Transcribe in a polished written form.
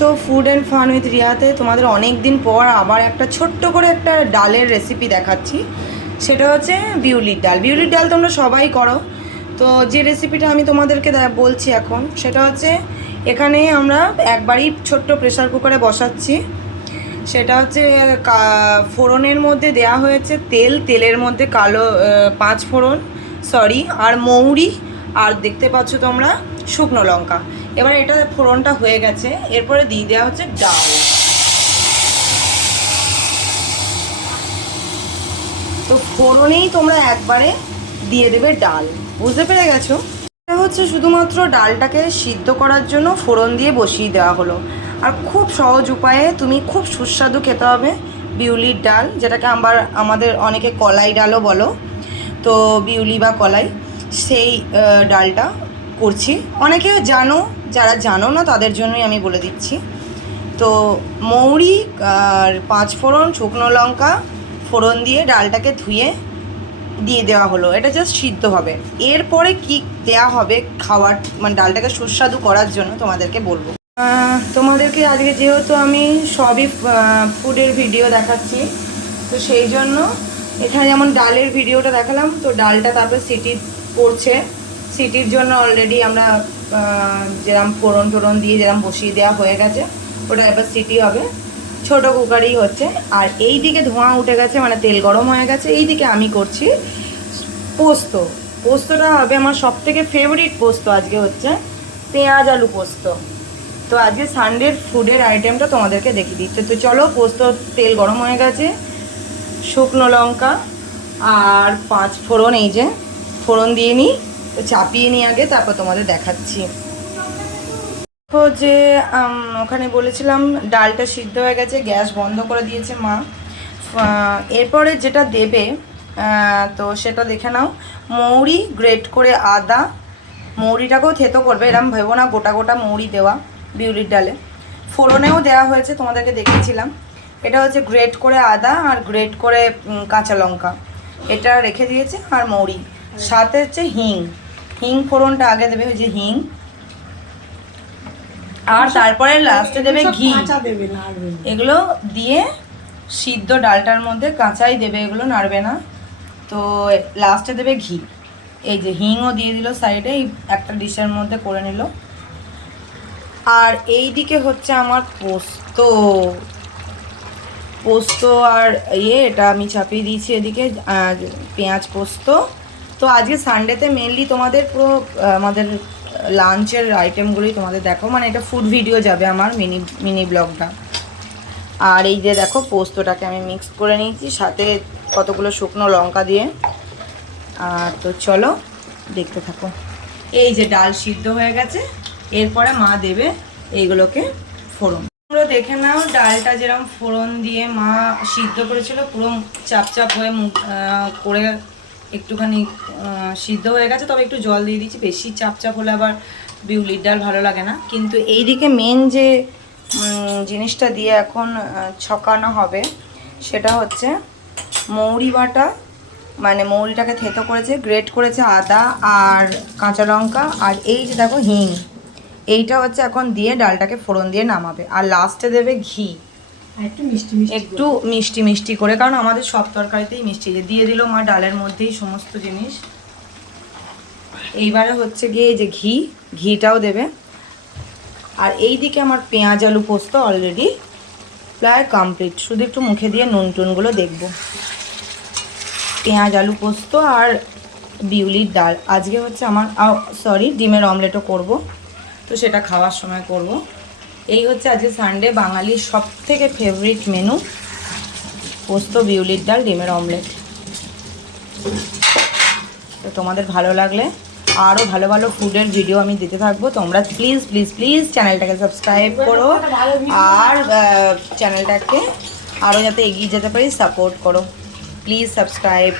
তো food and fun with রিয়াতে তোমাদের অনেক দিন পর আবার একটা ছোট্ট করে একটা ডালের রেসিপি দেখাচ্ছি। সেটা হচ্ছে বিউলির ডাল। বিউলির ডাল তোমরা সবাই করো, তো যে রেসিপিটা আমি তোমাদেরকে বলছি এখন সেটা হচ্ছে এখানে আমরা একবারই ছোট্ট প্রেসার কুকারে বসাচ্ছি। সেটা হচ্ছে ফোড়নের মধ্যে দেয়া হয়েছে তেল, তেলের মধ্যে কালো 5 ফোড়ন আর মৌরি, আর দেখতে পাচ্ছ তোমরা শুকনো লঙ্কা। এবার এটা ফোড়নটা হয়ে গেছে, এরপরে দিয়ে দেওয়া হচ্ছে ডাল। তো ফোড়নেই তোমরা একবারে দিয়ে দেবে ডাল, বুঝতে পেরে গেছো? এটা হচ্ছে শুধুমাত্র ডালটাকে সিদ্ধ করার জন্য ফোড়ন দিয়ে বসিয়ে দেওয়া হলো। আর খুব সহজ উপায়ে তুমি খুব সুস্বাদু খেতে হবে বিউলির ডাল, যেটাকে আমাদের অনেকে কলাই ডালও বলো। তো বিউলি বা কলাই, সেই ডালটা করছি। অনেকে জানো, যারা জানো না তাদের জন্যই আমি বলে দিচ্ছি। তো মৌরি আর 5 ফোড়ন, শুকনো লঙ্কা ফোড়ন দিয়ে ডালটাকে ধুয়ে দিয়ে দেওয়া হলো। এটা জাস্ট সিদ্ধ হবে। এরপরে কি দেওয়া হবে খাওয়ার, মানে ডালটাকে সুস্বাদু করার জন্য তোমাদেরকে বলবো। তোমাদেরকে আজকে যেহেতু আমি সবই ফুডের ভিডিও দেখাচ্ছি, তো সেই জন্য এখানে যেমন ডালের ভিডিওটা দেখালাম, তো ডালটা তারপরে সিটি পড়ছে। সিটির জন্য অলরেডি আমরা যেরকম ফোড়ন টোড়ন দিয়ে যেরকম বসিয়ে দেওয়া হয়ে গেছে, ওটা এবার সিটি হবে। ছোট কুকারেই হচ্ছে। আর এই দিকে ধোঁয়া উঠে গেছে, মানে তেল গরম হয়ে গেছে। এই দিকে আমি করছি পোস্ত। পোস্তটা হবে আমার সবথেকে ফেভারিট পোস্ত। আজকে হচ্ছে পেঁয়াজ আলু পোস্ত। তো আজকে সানডের ফুডের আইটেমটা তোমাদেরকে দেখিয়ে দিচ্ছে। তো চলো, পোস্ত তেল গরম হয়ে গেছে, শুকনো লঙ্কা আর 5 ফোড়ন, এই যে ফোড়ন দিয়ে নিই। তো চাপিয়ে নিই আগে, তারপর তোমাদের দেখাচ্ছি। তো যে ওখানে বলেছিলাম ডালটা সিদ্ধ হয়ে গেছে, গ্যাস বন্ধ করে দিয়েছে মা। এরপরে যেটা দেবে তো সেটা দেখে নাও। মৌরি গ্রেট করে, আদা, মৌরিটাকেও থেতো করবে, এরম ভেবো না গোটা গোটা মৌরি দেওয়া বিউলির ডালে। ফোড়নেও দেওয়া হয়েছে, তোমাদেরকে দেখিয়েছিলাম। এটা হচ্ছে গ্রেট করে আদা আর গ্রেট করে কাঁচা লঙ্কা, এটা রেখে দিয়েছে। আর মৌরি, সাথে হচ্ছে হিং ফোড়নটা আগে দেবে, ওই যে হিং। আর তারপরে লাস্টে দেবে ঘি। এগুলো দিয়ে সিদ্ধ ডালটার মধ্যে কাঁচাই দেবে, এগুলো নাড়বে না। তো লাস্টে দেবে ঘি। এই যে হিংও দিয়ে দিল সাইডে, এই একটা ডিশের মধ্যে করে নিল। আর এই দিকে হচ্ছে আমার পোস্ত আর এটা আমি চাপিয়ে দিয়েছি এদিকে, পেঁয়াজ পোস্ত। তো আজকে সানডেতে মেনলি তোমাদের পুরো আমাদের লাঞ্চের আইটেমগুলোই তোমাদের দেখো, মানে এটা ফুড ভিডিও যাবে আমার মিনি ব্লগটা। আর এই যে দেখো পোস্তটাকে আমি মিক্স করে নিয়েছি, সাথে কতগুলো শুকনো লঙ্কা দিয়ে। আর তো চলো দেখতে থাকো। এই যে ডাল সিদ্ধ হয়ে গেছে, এরপরে মা দেবে এইগুলোকে ফোড়ন। পুরো দেখে নাও ডালটা যেরকম ফোড়ন দিয়ে মা সিদ্ধ করেছিল, পুরো চাপ হয়ে করে একটুখানি সিদ্ধ হয়ে গেছে। তবে একটু জল দিয়ে দিচ্ছি, বেশি চাপ হলে আবার বিউলির ডাল ভালো লাগে না। কিন্তু এই দিকে মেন যে জিনিসটা দিয়ে এখন ছকানো হবে সেটা হচ্ছে মৌরি বাটা, মানে মৌরিটাকে থেতো করেছে, গ্রেট করেছে আদা আর কাঁচা লঙ্কা। আর এই যে দেখো হিং, এইটা হচ্ছে এখন দিয়ে ডালটাকে ফোড়ন দিয়ে নামাবে। আর লাস্টে দেবে ঘি, একটু মিষ্টি মিষ্টি করে, কারণ আমাদের সব তরকারিতেই মিষ্টি দিয়ে দিল মা ডালের মধ্যেই সমস্ত জিনিস। এইবারে হচ্ছে গিয়ে এই যে ঘিটাও দেবে। আর এই দিকে আমার পেঁয়াজ আলু পোস্ত অলরেডি প্রায় কমপ্লিট, শুধু একটু মুখে দিয়ে নুন টুনগুলো দেখবো। পেঁয়াজ আলু পোস্ত আর বিউলির ডাল আজকে হচ্ছে আমার, ডিমের অমলেটও করব, তো সেটা খাওয়ার সময় করব। এই হচ্ছে আজকে সানডে বাঙালির সব থেকে ফেভারিট মেনু, পোস্ত, বিউলির ডাল, ডিমের অমলেট। তো তোমাদের ভালো লাগলে আরও ভালো ভালো ফুডের ভিডিও আমি দিতে থাকবো। তোমরা প্লিজ প্লিজ প্লিজ চ্যানেলটাকে সাবস্ক্রাইব করো, আর চ্যানেলটাকে আরও যাতে এগিয়ে যেতে পারি সাপোর্ট করো। Please subscribe.